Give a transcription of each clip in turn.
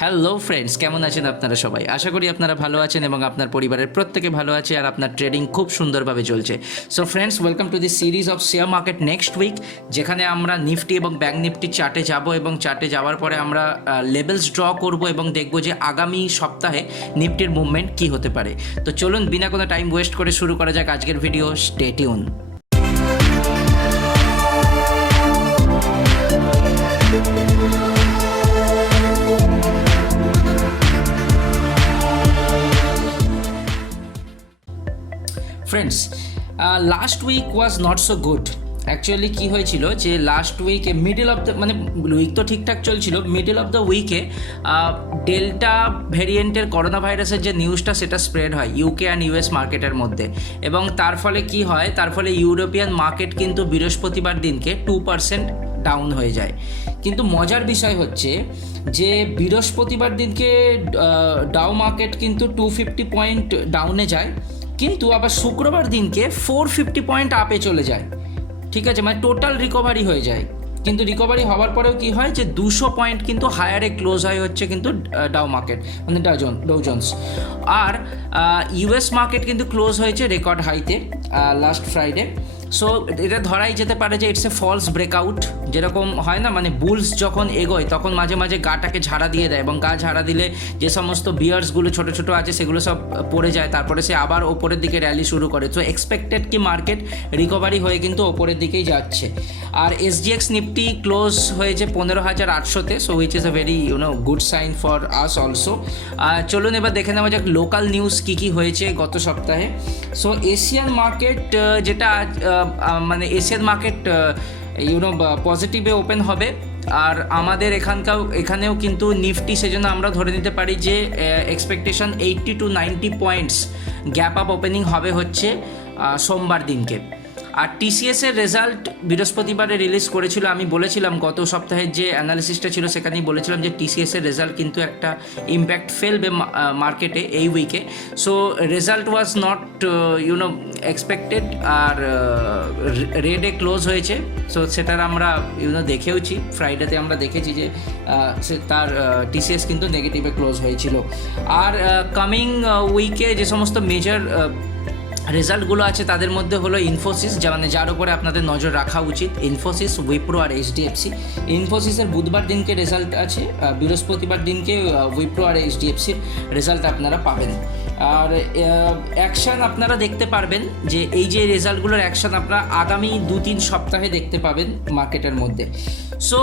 Hello friends, কেমন আছেন আপনারা সবাই? আশা করি আপনারা ভালো আছেন এবং আপনার পরিবারের প্রত্যেকে ভালো আছে আর আপনার ট্রেডিং খুব সুন্দরভাবে চলছে। So friends, welcome to the series of share market next week, যেখানে আমরা নিফটি এবং ব্যাঙ্ক নিফটি চার্টে যাব এবং চার্টে যাওয়ার পরে আমরা লেভেলস ড্র করব এবং দেখব যে আগামী সপ্তাহে নিফটির মুভমেন্ট কী হতে পারে। তো চলুন বিনা কোনো টাইম ওয়েস্ট করে শুরু করা যাক আজকের video. Stay tune. Friends, last week was not so good. Actually কী হয়েছিল যে লাস্ট উইকে মিডল অফ দ্য উইক তো ঠিকঠাক চলছিল, মিডল অফ দ্য উইকে ডেল্টা ভেরিয়েন্টের করোনা ভাইরাসের যে নিউজটা সেটা স্প্রেড হয় ইউকে অ্যান্ড ইউএস মার্কেটের মধ্যে, এবং তার ফলে কি হয়, তার ফলে ইউরোপিয়ান মার্কেট কিন্তু বৃহস্পতিবার দিনকে 2% ডাউন হয়ে যায়। কিন্তু মজার বিষয় হচ্ছে যে বৃহস্পতিবার দিনকে ডাউ মার্কেট কিন্তু 250 পয়েন্ট ডাউনে যায়, কিন্তু আবার শুক্রবার দিনকে 450 পয়েন্ট আপে চলে যায়। ঠিক আছে, মানে টোটাল রিকভারি হয়ে যায়। কিন্তু রিকভারি হওয়ার পরেও কি হয় যে 200 পয়েন্ট কিন্তু হায়ারে ক্লোজ হয় হচ্ছে কিন্তু ডাউ মার্কেট, মানে ডাউ জোন্স। আর ইউএস মার্কেট কিন্তু ক্লোজ হয়েছে রেকর্ড হাইতে লাস্ট ফ্রাইডে। সো এটা ধরাই যেতে পারে যে ইটস এ ফলস ব্রেকআউট। যেরকম হয় না, মানে বুলস যখন এগোয় তখন মাঝে মাঝে গাটাকে ঝাড়া দিয়ে দেয়, এবং গা ঝাড়া দিলে যে সমস্ত বিয়ার্সগুলো ছোটো ছোটো আছে সেগুলো সব পড়ে যায়, তারপরে সে আবার ওপরের দিকে র্যালি শুরু করে। তো এক্সপেক্টেড কি মার্কেট রিকভারি হয়ে কিন্তু ওপরের দিকেই যাচ্ছে। আর এসজিএক্স নিফটি ক্লোজ হয়েছে 15,800-তে, so which is a very good sign for us also. চলুন এবার দেখে নেওয়া যাক লোকাল নিউজ কী কী হয়েছে গত সপ্তাহে। সো এশিয়ান মার্কেট যেটা মানে এশিয়ান মার্কেট পজিটিভে ওপেন হবে। আর আমাদের এখানেও কিন্তু নিফটি, সেজন্য আমরা ধরে নিতে পারি যে expectation 80 to 90 points gap up opening হবে হচ্ছে সোমবার দিনকে। আর টিসিএসের রেজাল্ট বৃহস্পতিবারে রিলিজ করেছিল। আমি বলেছিলাম গত সপ্তাহের যে অ্যানালিসিসটা ছিল সেখানেই বলেছিলাম যে টিসিএসের রেজাল্ট কিন্তু একটা ইম্প্যাক্ট ফেলবে মার্কেটে এই উইকে। So result was not expected, আর রেডে ক্লোজ হয়েছে। সো সেটার আমরা দেখেওছি, ফ্রাইডেতে আমরা দেখেছি যে তার টিসিএস কিন্তু নেগেটিভে ক্লোজ হয়েছিল। আর কামিং উইকে যে সমস্ত মেজর রেজাল্টগুলো আছে তাদের মধ্যে হলো ইনফোসিস, মানে যার উপরে আপনাদের নজর রাখা উচিত। ইনফোসিস, উইপ্রো আর এইচডিএফসি। ইনফোসিসের বুধবার দিনকে রেজাল্ট আছে, বৃহস্পতিবার দিনকে উইপ্রো আর এইচডিএফসির রেজাল্ট আপনারা পাবেন। আর অ্যাকশান আপনারা দেখতে পারবেন যে এই যে রেজাল্টগুলোর অ্যাকশান আপনারা আগামী 2-3 সপ্তাহে দেখতে পাবেন মার্কেটের মধ্যে। সো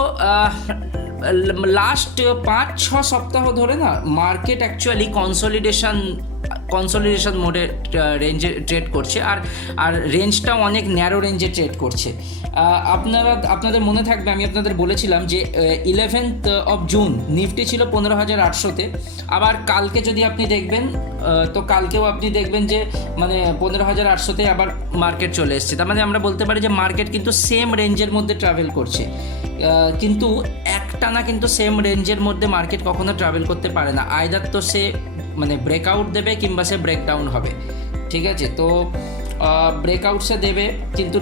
লাস্ট 5-6 সপ্তাহ ধরে না মার্কেট অ্যাকচুয়ালি কনসলিডেশন মোডে রেঞ্জে ট্রেড করছে, আর রেঞ্জটাও অনেক ন্যারো রেঞ্জে ট্রেড করছে। আপনাদের মনে থাকবে আমি আপনাদের বলেছিলাম যে 11th of June নিফটি ছিল 15,800-তে। আবার কালকে যদি আপনি দেখবেন তো কালকেও আপনি দেখবেন যে মানে 15,800-তে আবার মার্কেট চলে এসছে। তার মানে আমরা বলতে পারি যে মার্কেট কিন্তু সেম রেঞ্জের মধ্যে ট্রাভেল করছে, কিন্তু একটানা কিন্তু সেম রেঞ্জের মধ্যে মার্কেট কখনো ট্রাভেল করতে পারে না। আইদার তো সে মানে ব্রেকআউট দেবে কিংবা সে ব্রেকডাউন হবে। ঠিক আছে, তো ব্রেকআউট সে দেবে, কিন্তু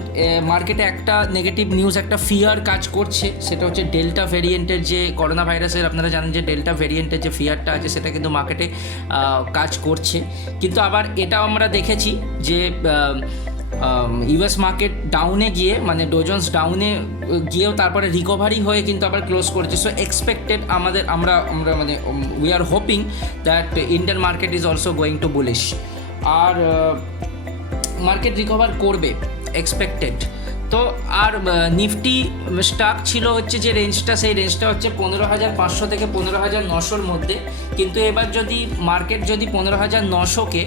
মার্কেটে একটা নেগেটিভ নিউজ, একটা ফিয়ার কাজ করছে, সেটা হচ্ছে ডেল্টা ভেরিয়েন্টের যে করোনা ভাইরাসের। আপনারা জানেন যে ডেল্টা ভেরিয়েন্টের যে ফিয়ারটা আছে সেটা কিন্তু মার্কেটে কাজ করছে। কিন্তু আবার এটাও আমরা দেখেছি যে ইউএস মার্কেট ডাউনে গিয়ে, মানে ডোজন্স ডাউনে গিয়েও তারপরে রিকভারি হয়ে কিন্তু আবার ক্লোজ করেছে। সো এক্সপেক্টেড আমরা মানে we are hoping that Indian market is also going to bullish, আর মার্কেট রিকভার করবে এক্সপেক্টেড। তো আর নিফটি স্টাক ছিল হচ্ছে যে রেঞ্জটা, সেই রেঞ্জটা হচ্ছে 15,500 থেকে 15,900-র মধ্যে। কিন্তু এবার যদি মার্কেট যদি 15,900-কে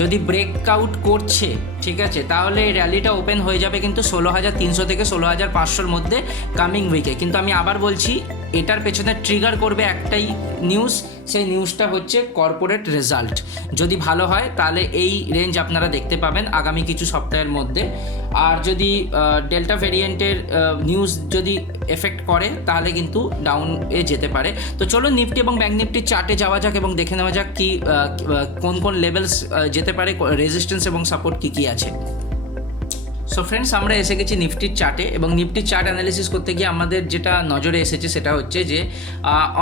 যদি ব্রেকআউট করছে, ঠিক আছে, তাহলে এই র্যালিটা ওপেন হয়ে যাবে কিন্তু 16,300 থেকে 16,500-র মধ্যে কামিং উইকে। কিন্তু আমি আবার বলছি, এটার পেছনে ট্রিগার করবে একটাই নিউজ, সেই নিউজটা হচ্ছে কর্পোরেট রেজাল্ট। যদি ভালো হয় তাহলে এই রেঞ্জ আপনারা দেখতে পাবেন আগামী কিছু সপ্তাহের মধ্যে। আর যদি ডেল্টা ভেরিয়েন্টের নিউজ যদি এফেক্ট করে তাহলে কিন্তু ডাউনে যেতে পারে। তো চলো নিফটি এবং ব্যাঙ্ক নিফটির চার্টে যাওয়া যাক এবং দেখে নেওয়া যাক কি কোন কোন লেভেলস যেতে পারে, রেজিস্ট্যান্স এবং সাপোর্ট কী কী আছে। সো ফ্রেন্ডস, আমরা এসে গেছি নিফটির চার্টে, এবং নিফটির চার্ট অ্যানালিসিস করতে গিয়ে আমাদের যেটা নজরে এসেছে সেটা হচ্ছে যে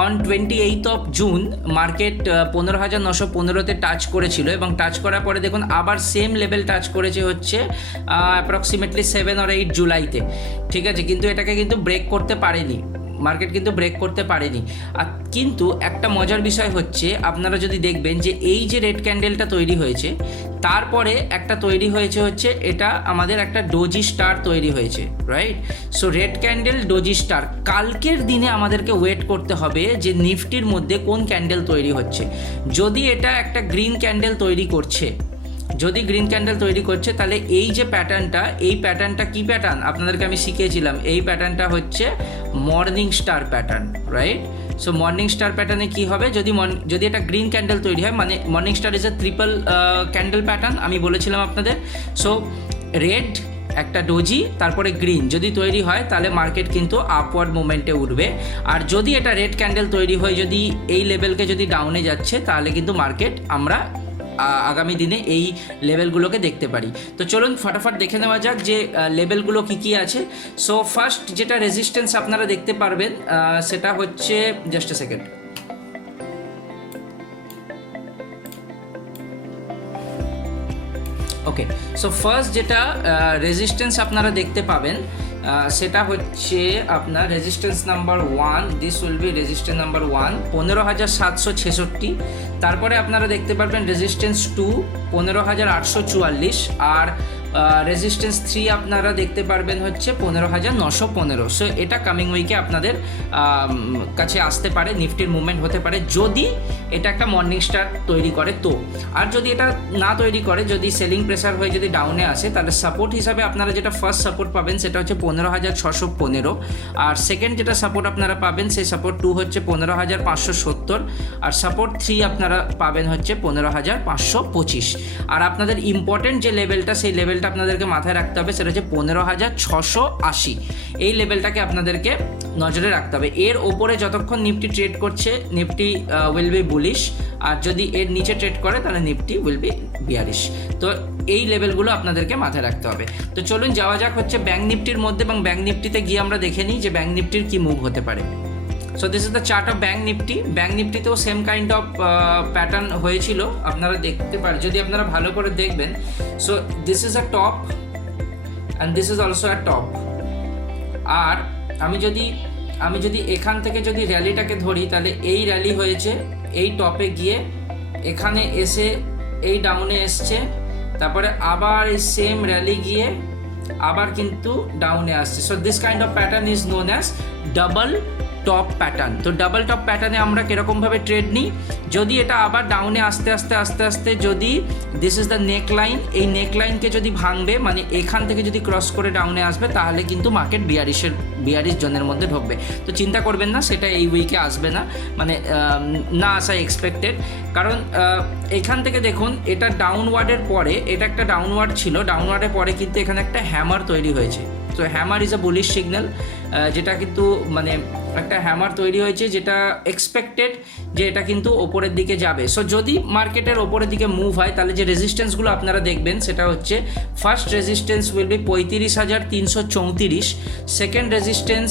অন 28 অফ জুন মার্কেট 15,915-তে টাচ করেছিল, এবং টাচ করার পরে দেখুন আবার সেম লেভেল টাচ করেছে হচ্ছে অ্যাপ্রক্সিমেটলি 7 or 8 জুলাইতে, ঠিক আছে, কিন্তু এটাকে কিন্তু ব্রেক করতে পারেনি, মার্কেট কিন্তু ব্রেক করতে পারেনি। আর কিন্তু একটা মজার বিষয় হচ্ছে, আপনারা যদি দেখবেন যে এই যে রেড ক্যান্ডেলটা তৈরি হয়েছে, তারপরে একটা তৈরি হয়েছে হচ্ছে এটা আমাদের একটা ডোজি স্টার তৈরি হয়েছে, right? So red candle, doji star, কালকের দিনে আমাদেরকে ওয়েট করতে হবে যে নিফটির মধ্যে কোন ক্যান্ডেল তৈরি হচ্ছে। যদি এটা একটা গ্রিন ক্যান্ডেল তৈরি করছে, যদি গ্রিন ক্যান্ডেল তৈরি করছে, তাহলে এই যে প্যাটার্নটা, এই প্যাটার্নটা কি প্যাটার্ন আপনাদেরকে আমি শিখিয়েছিলাম, এই প্যাটার্নটা হচ্ছে morning star pattern, right? So morning star প্যাটার্নে কী হবে, যদি এটা গ্রিন ক্যান্ডেল তৈরি হয়, মানে morning star is a triple candle pattern, আমি বলেছিলাম আপনাদের। সো রেড, একটা ডোজি, তারপরে গ্রিন যদি তৈরি হয়, তাহলে মার্কেট কিন্তু আপওয়ার্ড মুভমেন্টে উঠবে। আর যদি এটা রেড ক্যান্ডেল তৈরি হয়, যদি এই লেভেলকে যদি ডাউনে যাচ্ছে, তাহলে কিন্তু মার্কেট আমরা আগামী দিনে এই লেভেলগুলোকে দেখতে পারি। তো চলুন ফটাফট দেখে নেওয়া যাক যে লেভেলগুলো কী কী আছে। সো ফার্স্ট যেটা রেজিস্ট্যান্স আপনারা দেখতে পারবেন সেটা হচ্ছে, just a second, okay. So first যেটা রেজিস্ট্যান্স আপনারা দেখতে পাবেন সেটা হচ্ছে আপনার resistance number 1, this will be resistance number 1, 15,766। তারপরে আপনারা দেখতে পারবেন রেজিস্ট্যান্স 2, 15,844, আর রেজিস্ট্যান্স 3 আপনারা দেখতে পারবেন হচ্ছে 15,915। সো এটা কামিং উইকে আপনাদের কাছে আসতে পারে, নিফটির মুভমেন্ট হতে পারে যদি এটা একটা মর্নিং স্টার তৈরি করে তো। আর যদি এটা না তৈরি করে, যদি সেলিং প্রেসার হয়ে যদি ডাউনে আসে, তাহলে সাপোর্ট হিসাবে আপনারা যেটা ফার্স্ট সাপোর্ট পাবেন সেটা হচ্ছে 15,615, আর সেকেন্ড যেটা সাপোর্ট আপনারা পাবেন সেই সাপোর্ট 2 হচ্ছে 15,570, আর সাপোর্ট 3 আপনারা পাবেন হচ্ছে 15,525। আর আপনাদের ইম্পর্টেন্ট যে লেভেলটা, সেই লেভেলটা আপনাদেরকে মাথায় রাখতে হবে, সেটা হচ্ছে 15,680। এই লেভেলটাকে আপনাদেরকে নজরে রাখতে হবে। এর ওপরে যতক্ষণ নিফটি ট্রেড করছে, নিফটি উইল বি বুলিশ, আর যদি এর নিচে ট্রেড করে তাহলে নিফটি উইল বি বিয়ারিশ। তো এই লেভেলগুলো আপনাদেরকে মাথায় রাখতে হবে। তো চলুন যাওয়া যাক হচ্ছে ব্যাঙ্ক নিফটির মধ্যে, এবং ব্যাঙ্ক নিফটিতে গিয়ে আমরা দেখে নিই যে ব্যাঙ্ক নিফটির কী মুভ হতে পারে। So this is the chart of bank Nifty. Bank নিফটিতেও সেম কাইন্ড অফ প্যাটার্ন হয়েছিল, আপনারা দেখতে পারেন যদি আপনারা ভালো করে দেখবেন। So this is a top and this is also a top. আর আমি যদি এখান থেকে যদি র্যালিটাকে ধরি, তাহলে এই র্যালি হয়েছে, এই টপে গিয়ে এখানে এসে এই ডাউনে এসছে, তারপরে আবার এই সেম র্যালি গিয়ে আবার কিন্তু ডাউনে আসছে। So this kind of pattern is known as double top pattern. তো ডাবল টপ প্যাটার্নে আমরা কীরকমভাবে ট্রেড নিই, যদি এটা আবার ডাউনে আস্তে আস্তে যদি this is the neck line, এই নেক লাইনকে যদি ভাঙবে, মানে এখান থেকে যদি ক্রস করে ডাউনে আসবে, তাহলে কিন্তু মার্কেট বিয়ারিশ জোনের মধ্যে ঢুকবে। তো চিন্তা করবেন না, সেটা এই উইকে আসবে না, মানে না আসা এক্সপেক্টেড। কারণ এখান থেকে দেখুন এটা ডাউনওয়ার্ডের পরে, এটা একটা ডাউনওয়ার্ড ছিল, ডাউনওয়ার্ডের পরে কিন্তু এখানে একটা হ্যামার তৈরি হয়েছে। তো hammer is a bullish signal, যেটা কিন্তু মানে একটা হ্যামার তৈরি হয়েছে, যেটা এক্সপেক্টেড যে এটা কিন্তু ওপরের দিকে যাবে। সো যদি মার্কেটের ওপরের দিকে মুভ হয়, তাহলে যে রেজিস্ট্যান্সগুলো আপনারা দেখবেন সেটা হচ্ছে, first resistance will be 35,334, second resistance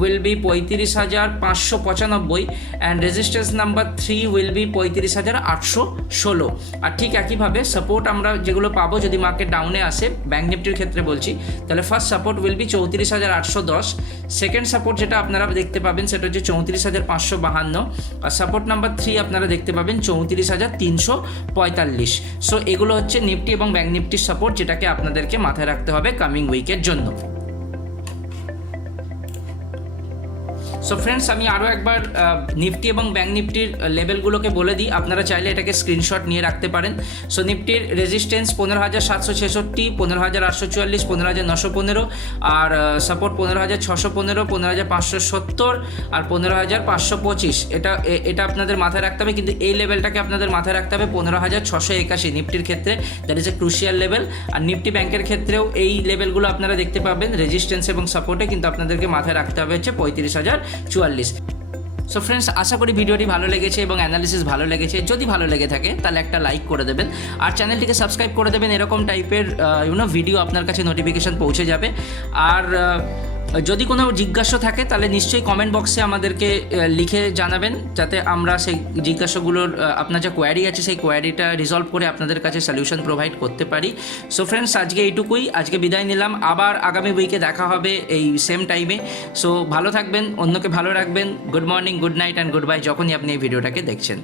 will be 35,595, and resistance number 3 will be 35,816। আর ঠিক একইভাবে সাপোর্ট আমরা যেগুলো পাবো যদি মার্কেট ডাউনে আসে, ব্যাঙ্ক নিফটির ক্ষেত্রে বলছি, তাহলে first support will be 34,810, second support যেটা আপনারা দেখতে পাবেন সেটা হচ্ছে 34,552, আর সাপোর্ট নাম্বার 3 আপনারা দেখতে পাবেন 34,345। সো এগুলো হচ্ছে নিফটি এবং ব্যাঙ্ক নিফটির সাপোর্ট, যেটাকে আপনাদেরকে মাথায় রাখতে হবে কামিং উইকের জন্য। সো ফ্রেন্ডস, আমি আরও একবার নিফটি এবং ব্যাঙ্ক নিফটির লেভেলগুলোকে বলে দিই, আপনারা চাইলে এটাকে স্ক্রিনশট নিয়ে রাখতে পারেন। সো নিফটির রেজিস্ট্যান্স 15,766, 15,844, 15,915, আর সাপোর্ট 15,615, 15,570, আর 15,525। এটা আপনাদের মাথায় রাখতে হবে, কিন্তু এই লেভেলটাকে আপনাদের মাথায় রাখতে হবে 15,681 নিফটির ক্ষেত্রে, that is a crucial level. আর নিফটি ব্যাংকের ক্ষেত্রেও এই লেভেলগুলো আপনারা দেখতে পাবেন রেজিস্ট্যান্স এবং সাপোর্টে, কিন্তু আপনাদেরকে মাথায় রাখতে হবে হচ্ছে 35,044। সো ফ্রেন্ডস, আশা করি ভিডিওটি ভালো লেগেছে এবং অ্যানালিসিস ভালো লেগেছে। যদি ভালো লেগে থাকে তাহলে একটা লাইক করে দেবেন, আর চ্যানেলটিকে সাবস্ক্রাইব করে দেবেন। এরকম টাইপের ভিডিও আপনার কাছে নোটিফিকেশান পৌঁছে যাবে। আর যদি কোনো জিজ্ঞাসা থাকে তাহলে নিশ্চয়ই কমেন্ট বক্সে আমাদেরকে লিখে জানাবেন, যাতে আমরা সেই জিজ্ঞাসাগুলোর আপনার যা কোয়ারি আছে সেই কোয়ারিটা রিজলভ করে আপনাদের কাছে সলিউশন প্রোভাইড করতে পারি। সো ফ্রেন্ডস, আজকে এইটুকুই, আজকে বিদায় নিলাম। আবার আগামী উইকে দেখা হবে এই সেম টাইমে। সো ভালো থাকবেন, অন্যকে ভালো রাখবেন। Good morning, good night and good bye যখনই আপনি এই ভিডিওটাকে দেখছেন।